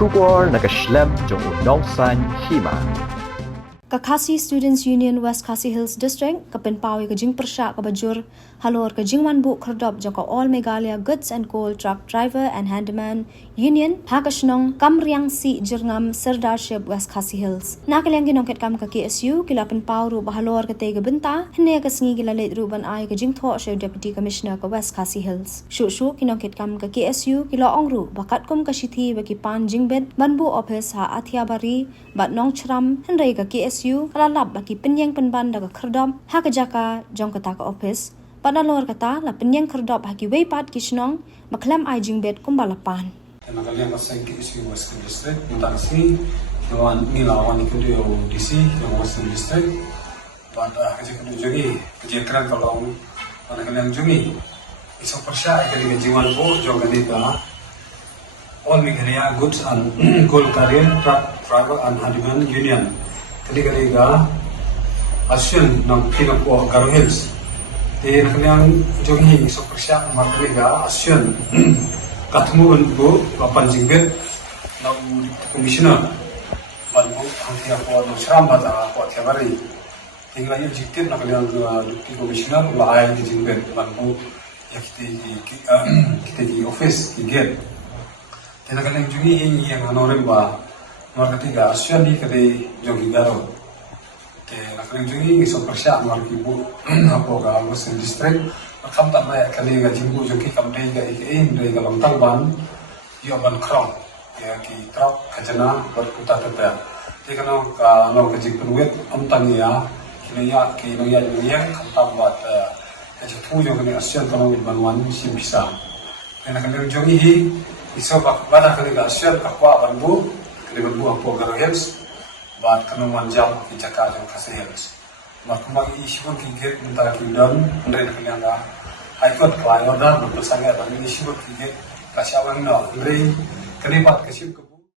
Shubor nakaslem jong unongsan hima. Kakasi Students Union West Khasi Hills District kapenpawi kajing persya kabajur halor kajing manbu kerdop joko All Meghalaya Goods and Coal Truck Driver and Handyman Union hakasnong kamriang si jirngam Serdarship West Khasi Hills. Nakaliang ginongket kam ka KSU kila penpawru bahalor katega benta hene kasingi kila late ruban ay kajing tho show Deputy Commissioner ka West Khasi Hills. Shu kinongket kam ka KSU kila ongru bakat kum kasithi bagi pan jingbet manbu office ha athiabari bat nong chram henrei ka KSU kalalap bagi penyeng penban daga kerdop ha kejaka jong kata ka office pada luar kata la penyeng kerdop haki weipat kisnong maklam ai jingbet kumbalapan nakaliang kasing KSU Western District tentang si lawan nilawan itu dia DC yang Western District pada kerja kedua jungi kerja keren kalau nakaliang jungi isok persya kali kejiwan bo jong ganita All Meghalaya Goods and Coal Career Truck Driver and Handyman Union kali ga asyun ng Pinapo Garo Hills di nakaliang jungi isok persya kali ga asyun katumuan po papanjingbet ng komisyoner malbo ang tiyapo ng Srambat ako at Yabari tinggal yung objektif nakaliang Deputy Commissioner ulahay di jingbet malbo kita di office di gate tinagaling jungi yang hanorin ba nomor ketiga asyan di kade jogi garo nakaliang jungi isok persya nomor kibu ako ka Western District makam tak naik kali ga jimbu joki kam dei ga ikein dei ga long talban yo ban krong ya ki truk kajana berputar teta ti kana ka no ka jik penuet am tang ya ki no ya yang kam tambat ka jitu jo kani asyan tano banwan sim bisa kana kan jongi hi iso bak bada kali ga asyan kakwa banbu kali banbu apo Garo Hills bat kana manjam ki jaka jo Khasi Hills makuma isu ki get mentara ki dan ndre kali anga High Court Klay order berpesangat dan ini sibuk tiga kasih awang no, beri kelipat kesib